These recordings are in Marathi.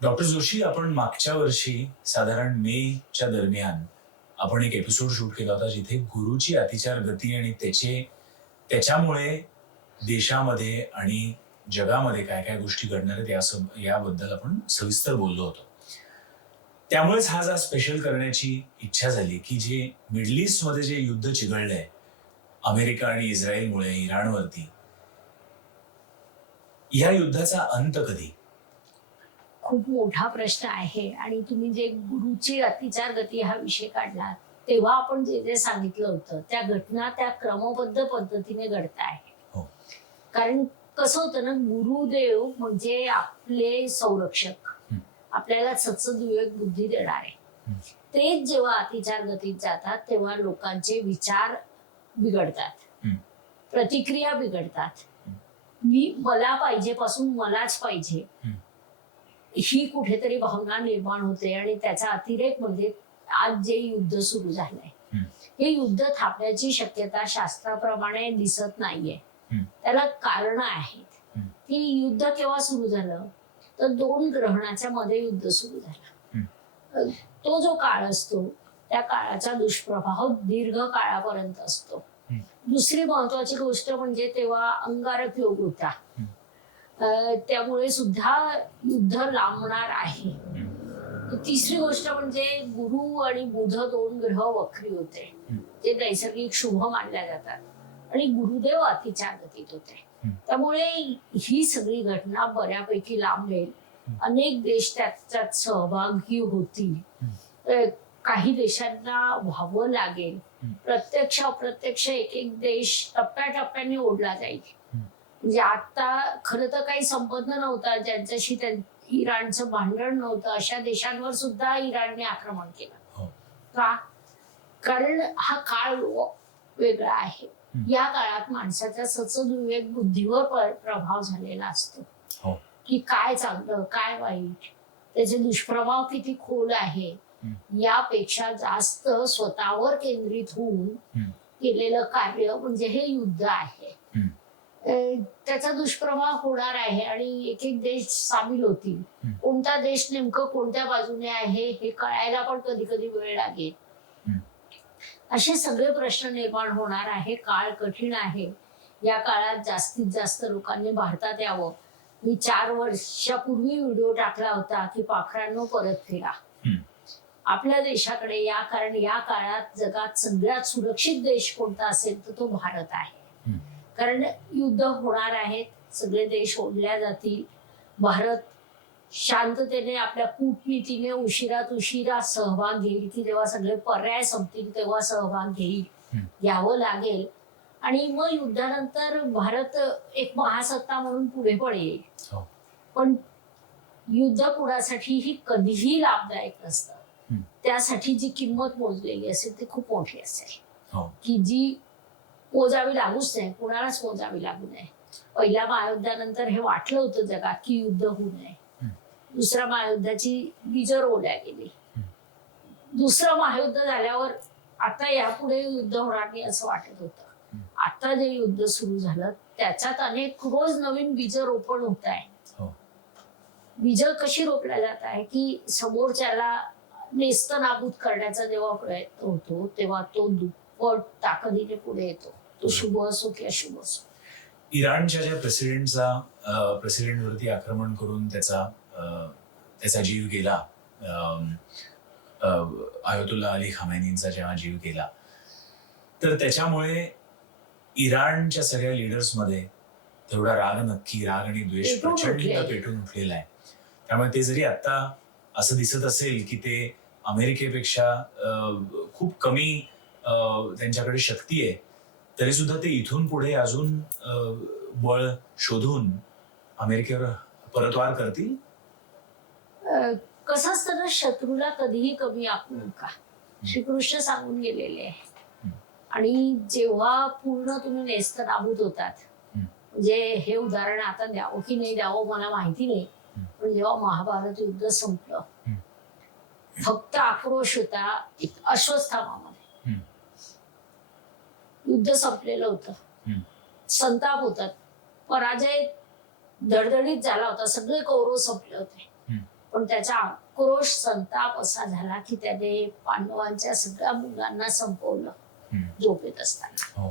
डॉक्टर जोशी, आपण मागच्या वर्षी साधारण मेच्या दरम्यान आपण एक एपिसोड शूट केला होता जिथे गुरुची अतिचार गती आणि त्याच्यामुळे देशामध्ये आणि जगामध्ये काय काय गोष्टी घडणार आहेत याबद्दल आपण सविस्तर बोललो होतो. त्यामुळेच हा आज स्पेशल करण्याची इच्छा झाली की जे मिडल ईस्ट मध्ये जे युद्ध चिघळलंय अमेरिका आणि इस्रायलमुळे इराणवरती, या युद्धाचा अंत कधी? खूप मोठा प्रश्न आहे. आणि तुम्ही जे गुरुची अतिचार गती हा विषय काढला, तेव्हा आपण जे जे सांगितलं होतं त्या घटना त्या क्रमबद्ध पद्धतीने घडत आहे. हो. कारण कसं होतं ना, गुरुदेव म्हणजे आपले संरक्षक, आपल्याला सत्सद्विवेक बुद्धी देणारे. तेच जेव्हा अतिचार गतीत जातात तेव्हा लोकांचे विचार बिघडतात, प्रतिक्रिया बिघडतात. मला पाहिजे पासून मलाच पाहिजे ही कुठेतरी भावना निर्माण होते. आणि त्याचा अतिरेक म्हणजे आज जे युद्ध सुरू झालंय, हे युद्ध थांबण्याची शक्यता शास्त्राप्रमाणे दिसत नाहीये. त्याला कारण आहेत. की युद्ध केव्हा सुरू झालं तर 2 ग्रहणाच्या मध्ये युद्ध सुरू झालं. तो जो काळ असतो त्या काळाचा दुष्प्रभाव दीर्घ काळापर्यंत असतो. दुसरी महत्वाची गोष्ट म्हणजे तेव्हा अंगारक योग होता, त्यामुळे सुद्धा युद्ध लांबणार आहे. तिसरी गोष्ट म्हणजे गुरु आणि बुध 2 ग्रह वक्री होते, ते नैसर्गिक शुभ मानल्या जातात. आणि गुरुदेव अतिचार गतीत होते. त्यामुळे ही सगळी घटना बऱ्यापैकी लांबेल. अनेक देश त्याच्यात सहभागी होतील. काही देशांना व्हावं लागेल. प्रत्यक्ष अप्रत्यक्ष एक एक देश टप्प्याटप्प्याने ओढला जाईल. म्हणजे आता खरं तर काही संबंध नव्हता ज्यांच्याशी इराणचं भांडण नव्हतं अशा देशांवर सुद्धा इराणने आक्रमण केलं. का? कारण हा काळ वेगळा आहे. या काळात माणसाच्या सत्सद्विवेक बुद्धीवर प्रभाव झालेला असतो. की काय चांगलं काय वाईट, त्याचे दुष्प्रभाव किती खोल आहे यापेक्षा जास्त स्वतःवर केंद्रित होऊन केलेलं कार्य म्हणजे हे युद्ध आहे. त्याचा दुष्प्रभाव होणार आहे आणि एक एक देश सामील होतील. कोणता देश नेमकं कोणत्या बाजूने आहे हे कळायला पण कधी कधी वेळ लागेल. असे सगळे प्रश्न निर्माण होणार आहे. काळ कठीण आहे. या काळात जास्तीत जास्त लोकांनी भारतात यावं. मी 4 वर्षापूर्वी व्हिडिओ टाकला होता की पाखरांनो परत फिरा आपल्या देशाकडे या. कारण या काळात जगात सगळ्यात सुरक्षित देश कोणता असेल तर तो भारत आहे. कारण युद्ध होणार आहेत, सगळे देश ओढल्या जातील. भारत शांततेने आपल्या कूटनीतीने उशिरात उशिरा सहभाग घेईल की जेव्हा सगळे पर्याय संपतील तेव्हा सहभाग घ्यावं लागेल. आणि मग युद्धानंतर भारत एक महासत्ता म्हणून पुढे पण येईल. पण युद्ध कुणासाठी ही कधीही लाभदायक नसतं. त्यासाठी जी किंमत मोजलेली असेल ती खूप मोठी असेल, की जी मोजावी लागूच नाही, कुणालाच मोजावी लागू नये. पहिल्या महायुद्धानंतर हे वाटलं होतं जगात की युद्ध होऊ नये. दुसऱ्या महायुद्धाची बीज रोवल्या गेली. दुसरं महायुद्ध झाल्यावर आता यापुढे युद्ध होणार नाही असं वाटत होतं. आता जे युद्ध सुरू झालं त्याच्यात अनेक रोज नवीन बीज रोपण होत आहे. बीज कशी रोपल्या जात आहे की समोरच्याला नेस्तनाबूत करण्याचा जेव्हा प्रयत्न होतो तेव्हा तो दुप्पट ताकदीने पुढे येतो. तो शुभ असो की अशुभ असो. इराणच्या ज्या प्रेसिडेंटवरती आक्रमण करून त्याचा जीव गेला, आयतुल्ला अली खामेनींचा जेव्हा जीव गेला, तर त्याच्यामुळे इराणच्या सगळ्या लीडर्समध्ये तेवढा राग आणि द्वेष प्रचंड पेटून उठलेला आहे. त्यामुळे ते जरी आता असं दिसत असेल की ते अमेरिकेपेक्षा खूप कमी त्यांच्याकडे शक्ती आहे, तरी सुद्धा ते इथून पुढे अजून बळ शोधून अमेरिकेवर परतवार करतील. कसं असतं ना, शत्रूला कधीही कमी आखू नका, श्रीकृष्ण सांगून गेलेले आहे. आणि जेव्हा पूर्ण तुम्ही नेस्तनाबूत होतात, म्हणजे हे उदाहरण आता द्यावं की नाही द्यावं मला माहिती नाही, पण जेव्हा महाभारत युद्ध संपलं फक्त आक्रोश होता अश्वस्थामामध्ये. युद्ध संपलेलं होतं, संताप होतात, पराजय धडधडीत झाला होता, सगळे कौरव संपले होते. पण त्याचा आक्रोश संताप असा झाला की त्याने पांडवांच्या सगळ्या मुलांना संपवलं हम्म. झोपेत असताना. हो.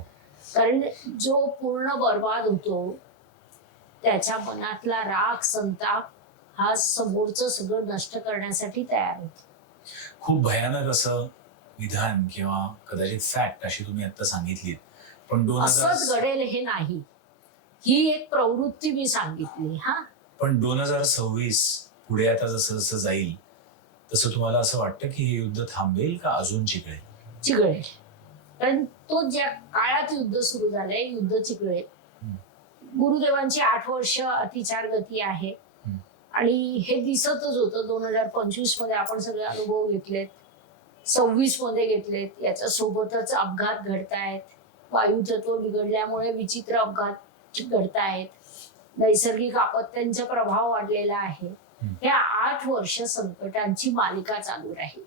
कारण जो पूर्ण बर्बाद होतो त्याच्या मनातला राग संताप हा समोरचं सगळं नष्ट करण्यासाठी तयार होतो. खूप भयानक असं विधान किंवा कदाचित फॅक्ट अशी तुम्ही आता सांगितलीत, पण असंच घडेल हे नाही, ही एक प्रवृत्ती मी सांगितली. पण 2026 पुढे आता जसं जसं जाईल तसं तुम्हाला असं वाटतं की हे युद्ध थांबेल का अजून चिघळेल? चिघळेल. कारण तो ज्या काळात युद्ध सुरू झालंय युद्ध चिघळेल. गुरुदेवांची 8 वर्ष अतिचार गती आहे आणि हे दिसतच होतं. 2025 मध्ये आपण सगळे अनुभव घेतलेत, 26 मध्ये घेतलेत. याच्या सोबतच अपघात घडतायत, वायुतत्व बिघडल्यामुळे विचित्र अपघात घडतायत, नैसर्गिक आपत्त्यांचा प्रभाव वाढलेला आहे. ह्या 8 वर्ष संकटांची मालिका चालू राहील.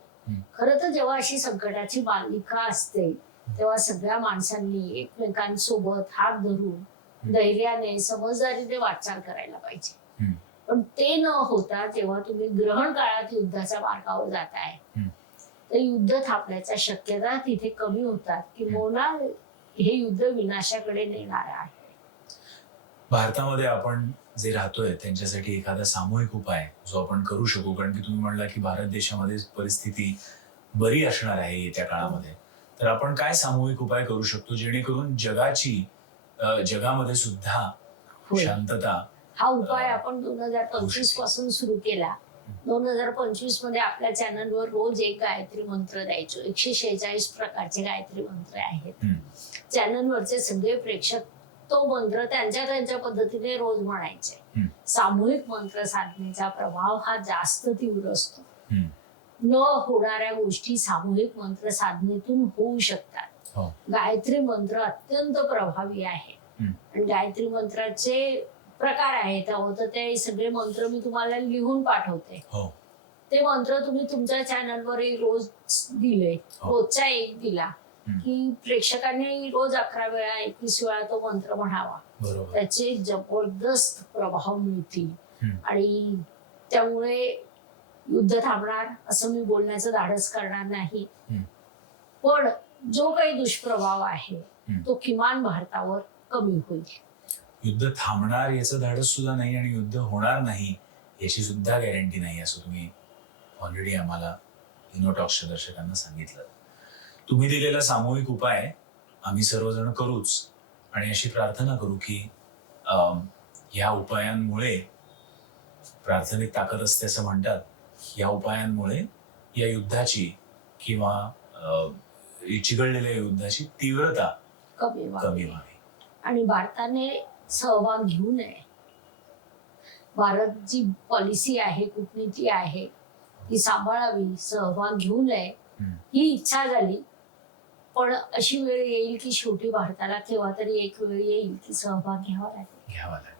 खरं तर जेव्हा अशी संकटाची मालिका असते तेव्हा सगळ्या माणसांनी एकमेकांसोबत हात धरून धैर्याने समजदारीने वाटचाल करायला पाहिजे. पण ते न होता जेव्हा तुम्ही ग्रहण काळात युद्धाच्या मार्गावर जाताय तर युद्ध थांबण्याच्या शक्यता तिथे कमी होतात किंवा हे युद्ध विनाशाकडे नेणार आहे. भारतामध्ये आपण जे राहतोय त्यांच्यासाठी एखादा सामूहिक उपाय जो आपण करू शकू, कारण की तुम्ही म्हणला की भारत देशामध्ये परिस्थिती बरी असणार आहे येत्या काळामध्ये, तर आपण काय सामूहिक उपाय करू शकतो जेणेकरून जगामध्ये सुद्धा शांतता? हा उपाय आपण 2025 पासून सुरू केला. 2025 मध्ये आपल्या चॅनलवर रोज एक गायत्री मंत्र द्यायचो. 146 प्रकारचे गायत्री मंत्र आहेत. चॅनलवरचे सगळे प्रेक्षक तो मंत्र त्यांच्या पद्धतीने रोज म्हणायचे. सामूहिक मंत्र साधनेचा प्रभाव हा जास्त तीव्र असतो. न होणाऱ्या गोष्टी सामूहिक मंत्र साधनेतून होऊ शकतात. गायत्री मंत्र अत्यंत प्रभावी आहे आणि गायत्री मंत्राचे प्रकार आहेत. तर ते सगळे मंत्र मी तुम्हाला लिहून पाठवते. ते मंत्र तुम्ही तुमच्या चॅनलवरही रोज दिले, रोजचा एक दिला की प्रेक्षकांनी रोज 11 वेळा 21 वेळा तो मंत्र म्हणावा. त्याचे जबरदस्त प्रभाव मिळतील आणि त्यामुळे युद्ध थांबणार असं मी बोलण्याचं धाडस करणार नाही, पण जो काही दुष्प्रभाव आहे तो किमान भारतावर कमी होईल. युद्ध थांबणार याचं धाडस सुद्धा नाही आणि युद्ध होणार नाही याची सुद्धा गॅरंटी नाही असं तुम्ही ऑलरेडी आम्हाला इनोटॉक्सच्या दर्शकांना सांगितलं. तुम्ही दिलेला सामूहिक उपाय आम्ही सर्वजण करूच आणि अशी प्रार्थना करू की या उपायांमुळे, प्रार्थनेत ताकद असते असं म्हणतात, या उपायांमुळे या युद्धाची किंवा चिघळलेल्या युद्धाची तीव्रता कमी व्हावी आणि भारताने सहभाग घेऊ नये. भारत जी पॉलिसी आहे, कूटनीती आहे ती सांभाळावी, सहभाग घेऊ नये ही इच्छा झाली. पण अशी वेळ येईल की शेवटी भारताला केव्हा तरी एक वेळ येईल की सहभाग घ्यावा लागेल.